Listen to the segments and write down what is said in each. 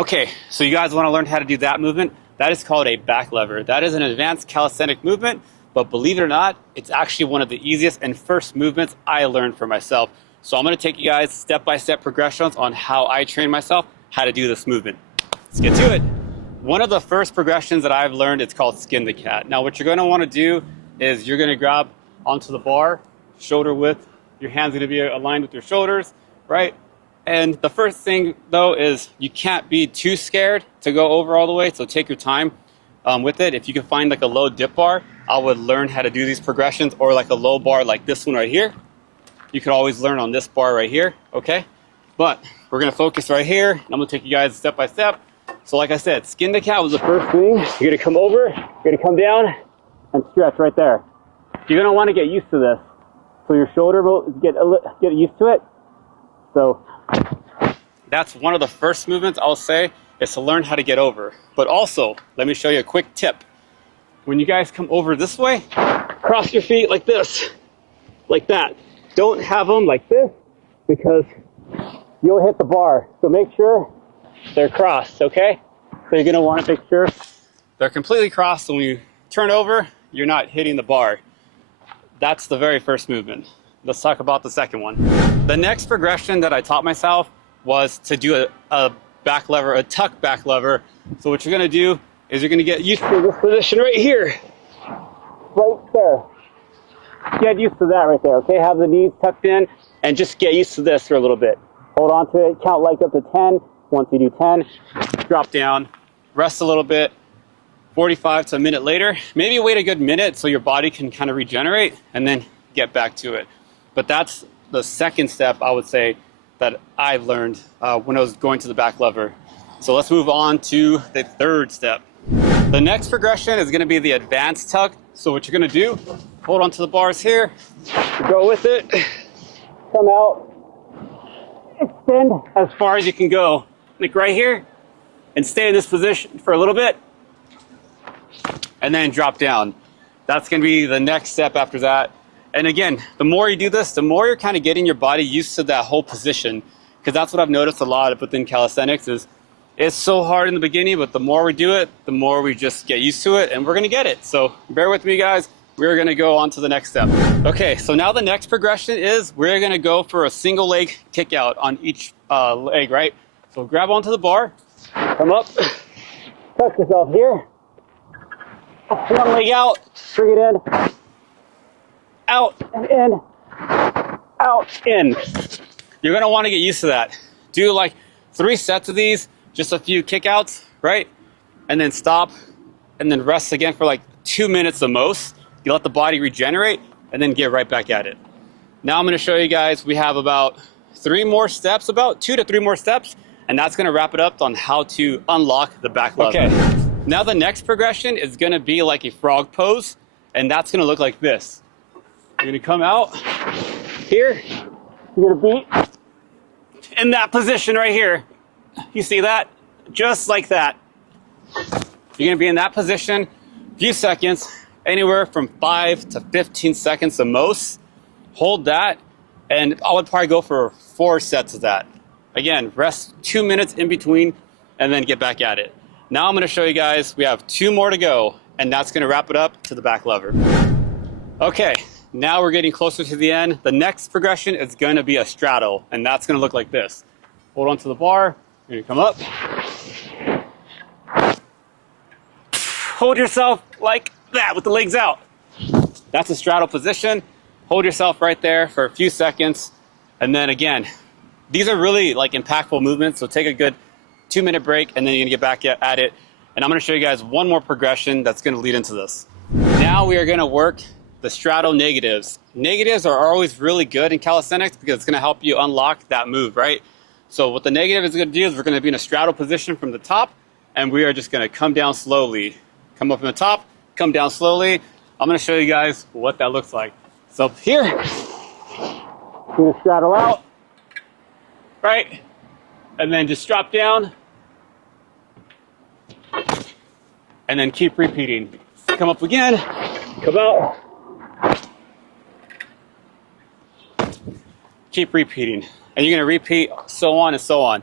Okay, so you guys want to learn how to do that movement? That is called a back lever. That is an advanced calisthenic movement, but believe it or not, it's actually one of the easiest and first movements I learned for myself. So I'm going to take you guys step-by-step progressions on how I train myself, how to do this movement. Let's get to it. One of the first progressions that I've learned, it's called skin the cat. Now what you're going to want to do is you're going to grab onto the bar, shoulder width. Your hands are going to be aligned with your shoulders, right? And the first thing though is you can't be too scared to go over all the way, so take your time with it. If you can find like a low dip bar, I would learn how to do these progressions, or like a low bar like this one right here. You could always learn on this bar right here, okay? But we're gonna focus right here, and I'm gonna take you guys step by step. So like I said, skin the cat was the first thing. You're gonna come over, you're gonna come down, and stretch right there. You're gonna wanna get used to this. So your shoulder will get used to it. So that's one of the first movements I'll say is to learn how to get over. But also, let me show you a quick tip. When you guys come over this way, cross your feet like this, like that. Don't have them like this because you'll hit the bar. So make sure they're crossed, okay? So you're gonna wanna make sure they're completely crossed, so when you turn over, you're not hitting the bar. That's the very first movement. Let's talk about the second one. The next progression that I taught myself was to do a back lever, a tuck back lever. So what you're gonna do is you're gonna get used to this position right here. Right there. Get used to that right there, okay? Have the knees tucked in and just get used to this for a little bit. Hold on to it, count like up to 10. Once you do 10, drop down, rest a little bit. 45 to a minute later, maybe wait a good minute so your body can kind of regenerate and then get back to it. But that's the second step, I would say, that I learned when I was going to the back lever. So let's move on to the third step. The next progression is gonna be the advanced tuck. So what you're gonna do, hold on to the bars here, go with it, come out, extend as far as you can go, like right here, and stay in this position for a little bit, and then drop down. That's gonna be the next step after that. And again, the more you do this, the more you're kind of getting your body used to that whole position. Because that's what I've noticed a lot within calisthenics is it's so hard in the beginning, but the more we do it, the more we just get used to it and we're gonna get it. So bear with me guys, we're gonna go on to the next step. Okay, so now the next progression is we're gonna go for a single leg kick out on each leg, right? So grab onto the bar, come up, tuck yourself here, one leg out, bring it in, out and in, out, in. You're gonna wanna get used to that. Do like 3 sets of these, just a few kickouts, right? And then stop, and then rest again for like 2 minutes the most. You let the body regenerate, and then get right back at it. Now I'm gonna show you guys, we have about 3 more steps, about 2 to 3 more steps, and that's gonna wrap it up on how to unlock the back lever. Okay, now the next progression is gonna be like a frog pose, and that's gonna look like this. You're gonna come out here, you're gonna be in that position right here. You see that? Just like that. You're gonna be in that position, few seconds, anywhere from 5 to 15 seconds the most. Hold that, and I would probably go for 4 sets of that. Again, rest 2 minutes in between, and then get back at it. Now I'm gonna show you guys, we have 2 more to go, and that's gonna wrap it up to the back lever. Okay. Now we're getting closer to the end. The next progression is gonna be a straddle, and that's gonna look like this. Hold on to the bar, you're gonna come up. Hold yourself like that with the legs out. That's a straddle position. Hold yourself right there for a few seconds. And then again, these are really like impactful movements, so take a good 2-minute break and then you're gonna get back at it. And I'm gonna show you guys one more progression that's gonna lead into this. Now we are gonna work the straddle negatives. Negatives are always really good in calisthenics because it's gonna help you unlock that move, right? So what the negative is gonna do is we're gonna be in a straddle position from the top, and we are just gonna come down slowly. Come up from the top, come down slowly. I'm gonna show you guys what that looks like. So here, we're gonna straddle out, right? And then just drop down, and then keep repeating. Come up again, come out, keep repeating, and you're going to repeat so on and so on.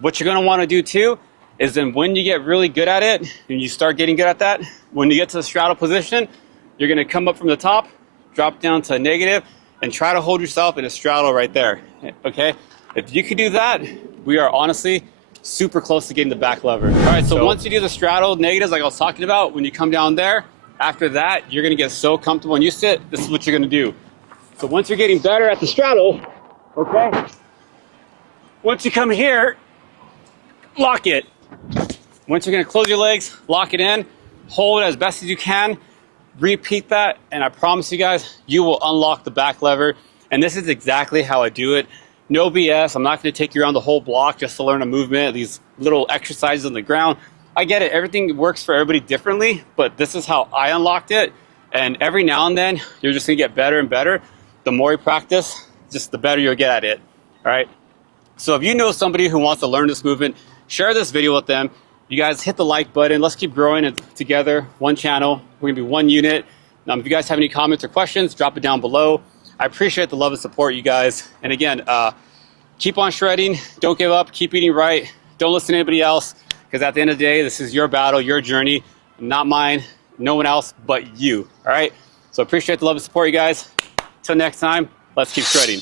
What you're going to want to do too is then when you get really good at it, and you start getting good at that, when you get to the straddle position, you're gonna come up from the top, drop down to negative, and try to hold yourself in a straddle right there, okay? If you can do that, we are honestly super close to getting the back lever. All right, so once you do the straddle negatives like I was talking about, when you come down there, after that, you're gonna get so comfortable and used to it, this is what you're gonna do. So once you're getting better at the straddle, okay? Once you come here, lock it. Once you're gonna close your legs, lock it in, hold it as best as you can, repeat that, and I promise you guys, you will unlock the back lever. And this is exactly how I do it. No BS, I'm not gonna take you around the whole block just to learn a movement, these little exercises on the ground. I get it, everything works for everybody differently, but this is how I unlocked it. And every now and then, you're just gonna get better and better. The more you practice, just the better you'll get at it, all right? So if you know somebody who wants to learn this movement, share this video with them. You guys hit the like button. Let's keep growing it together. One channel, we're gonna be one unit. If you guys have any comments or questions, drop it down below. I appreciate the love and support, you guys. And again, keep on shredding. Don't give up. Keep eating right. Don't listen to anybody else, because at the end of the day, this is your battle, your journey, not mine, no one else but you, all right? So appreciate the love and support, you guys. Till next time, let's keep shredding.